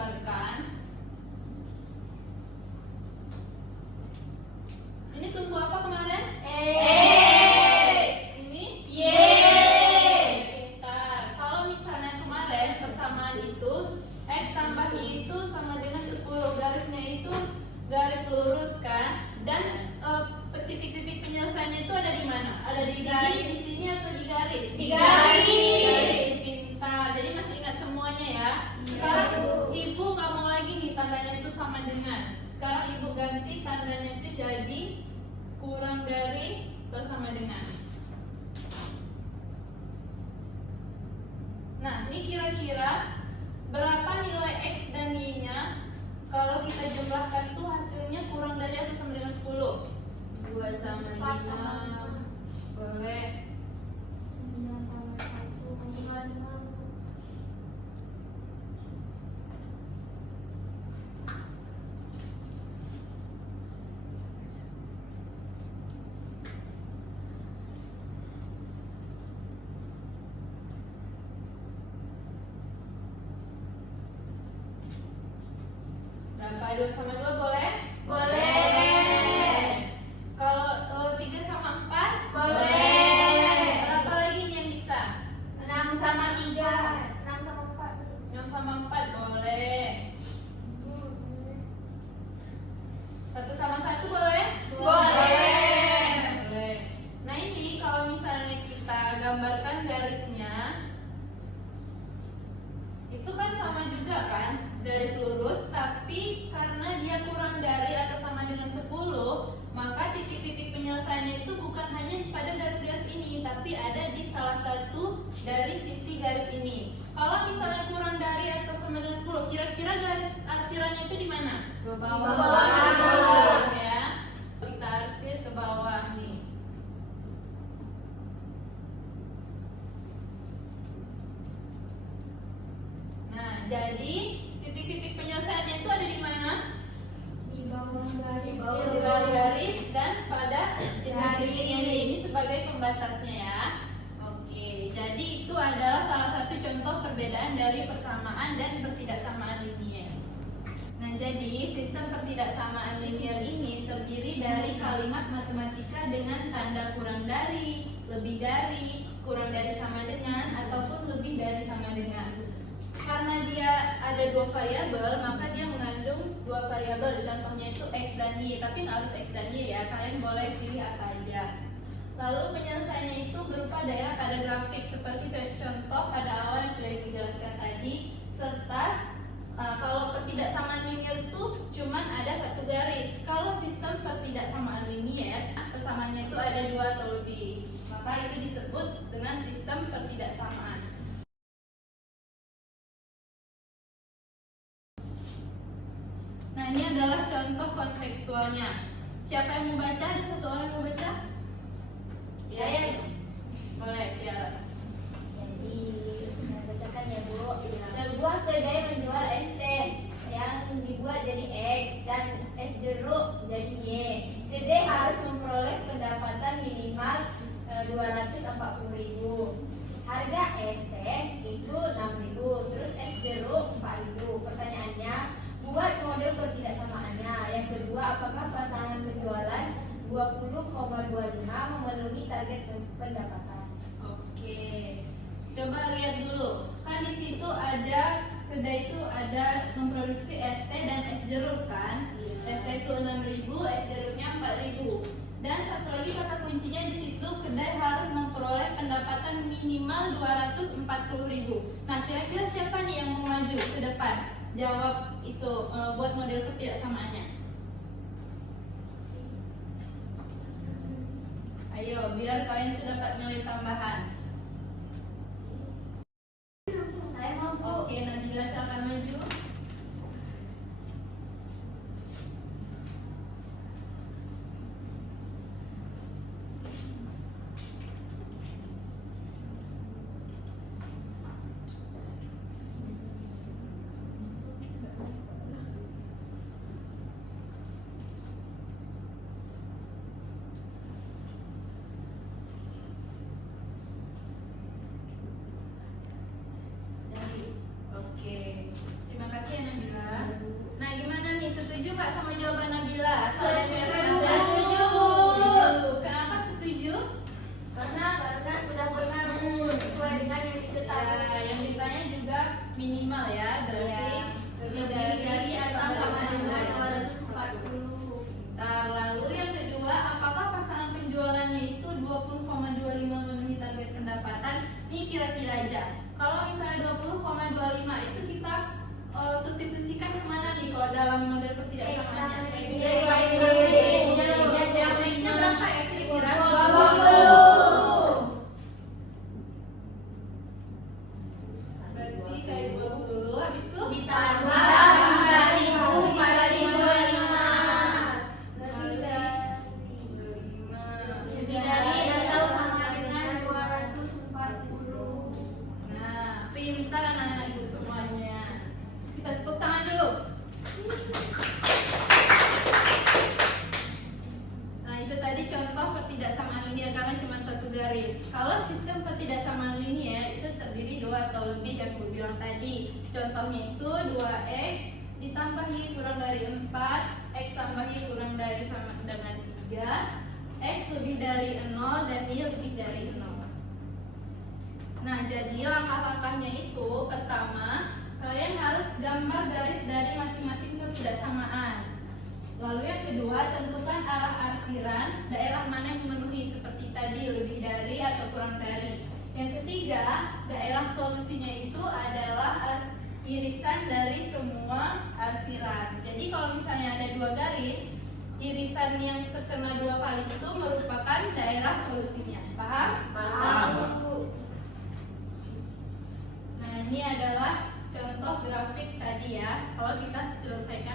gambarkan. Ini sumbu apa kemarin? Ini Y. Pintar. Kalau misalnya kemarin persamaan itu X tambah Y itu sama dengan 10, garisnya itu garis lurus kan? Dan titik-titik penyelesaiannya itu ada di mana? Ada di sini atau di garis? Di garis. Garis. Pintar. Jadi masih ingat semuanya ya. Sekarang ibu nggak mau lagi nih tandanya itu sama dengan. Sekarang ibu ganti tandanya itu jadi kurang dari atau sama dengan. Nah, ini kira-kira berapa nilai X dan Y-nya kalau kita jumlahkan itu hasilnya kurang dari atau sama dengan 10? 2 sama 5. Boleh. 9 tambah 1 bukan 5. Berapa? 2 sama 2 boleh? Boleh. Kalau 3 sama 4? Boleh. Berapa lagi nih yang bisa? 6 sama 3. 6 sama 4. 6 sama 4 boleh. 1 sama 1 boleh? Boleh. Boleh. Nah ini kalau misalnya kita gambarkan garisnya, itu kan sama juga kan, garis lurus, tapi karena dia kurang dari atau sama dengan 10, maka titik-titik penyelesaiannya itu bukan hanya pada garis-garis ini, tapi ada di salah satu dari sisi garis ini. Kalau misalnya kurang dari atau sama dengan 10, kira-kira garis arsirannya itu di mana? Ke Ke bawah. bawah ya. Kita arsir ke bawah nih. Nah, jadi titik-titik penyelesaiannya itu ada di mana? Di bawah garis. Di bawah garis dan pada titik-titik ini sebagai pembatasnya ya. Oke, jadi itu adalah salah satu contoh perbedaan dari persamaan dan pertidaksamaan linier. Nah, jadi sistem pertidaksamaan linier ini terdiri dari kalimat matematika dengan tanda kurang dari, lebih dari, kurang dari sama dengan, ataupun lebih dari sama dengan. Karena dia ada 2 variabel, maka dia mengandung 2 variabel. Contohnya itu X dan Y, tapi nggak harus X dan Y ya. Kalian boleh pilih apa aja. Lalu penyelesaiannya itu berupa daerah pada grafik seperti contoh pada awal yang sudah dijelaskan tadi, serta kalau pertidaksamaan linier itu cuman ada 1 garis. Kalau sistem pertidaksamaan linier, persamaannya itu ada 2 atau lebih, maka itu disebut dengan sistem pertidaksamaan. Nah, ini adalah contoh kontekstualnya. Siapa yang mau baca? Ada 1 orang yang mau baca? Ya, ya. Boleh, ya. Jadi, saya bacakan ya Bu. Sebuah kedai menjual es teh yang dibuat jadi X dan es jeruk jadi Y. Kedai harus memperoleh pendapatan minimal 240.000. Harga es teh itu 6.000, terus es jeruk 4.000. Pertanyaannya, buat model pertidaksamaannya. Yang kedua, apakah pasangan penjualan 20,25 memenuhi target pendapatan? Oke. Coba lihat dulu. Kan di situ ada kedai itu ada memproduksi es teh dan es jeruk kan? Es teh itu 6.000, es jeruknya 4.000. Dan satu lagi kata kuncinya di situ, kedai harus memperoleh pendapatan minimal 240.000. Nah, kira-kira siapa nih yang mau maju ke depan? Jawab itu buat model ketidaksamaannya. Ayo, biar kalian itu dapat nilai tambahan. Saya mampu. Oke, Nabila silakan maju. minimal ya, berarti lebih dari atau sama dengan 240. Nah, lalu yang kedua, apakah pasangan penjualannya itu 20,25 memenuhi target pendapatan? Ini kira-kira aja. Kalau misalnya 20,25 itu kita substitusikan kemana nih kalau dalam model pertidaksamaannya? Yang X-nya berapa ya kira-kira? 20. Berarti kayak 20, habis itu Ditambah 3.000 kali 25. Lebih dari atau sama dengan 240. Nah, pintar anak-anak ibu semuanya. Kita tepuk tangan dulu. Nah, itu tadi contoh pertidaksamaan linier karena cuma satu garis. Kalau sistem pertidaksamaan linier itu terdiri dua atau lebih yang gue bilang tadi. Contohnya itu 2x ditambahi kurang dari 4, x tambahi kurang dari sama dengan 3, x lebih dari 0 dan y lebih dari 0. Nah, jadi langkah-langkahnya itu pertama, kalian harus gambar garis dari masing-masing pertidaksamaan. Lalu yang kedua, tentukan arah arsiran, daerah mana yang memenuhi seperti tadi, lebih dari atau kurang dari. Yang ketiga, daerah solusinya itu adalah irisan dari semua arsiran. Jadi kalau misalnya ada dua garis, irisan yang terkena dua kali itu merupakan daerah solusinya. Paham? Paham. Nah, ini adalah contoh grafik tadi ya. Kalau kita selesaikan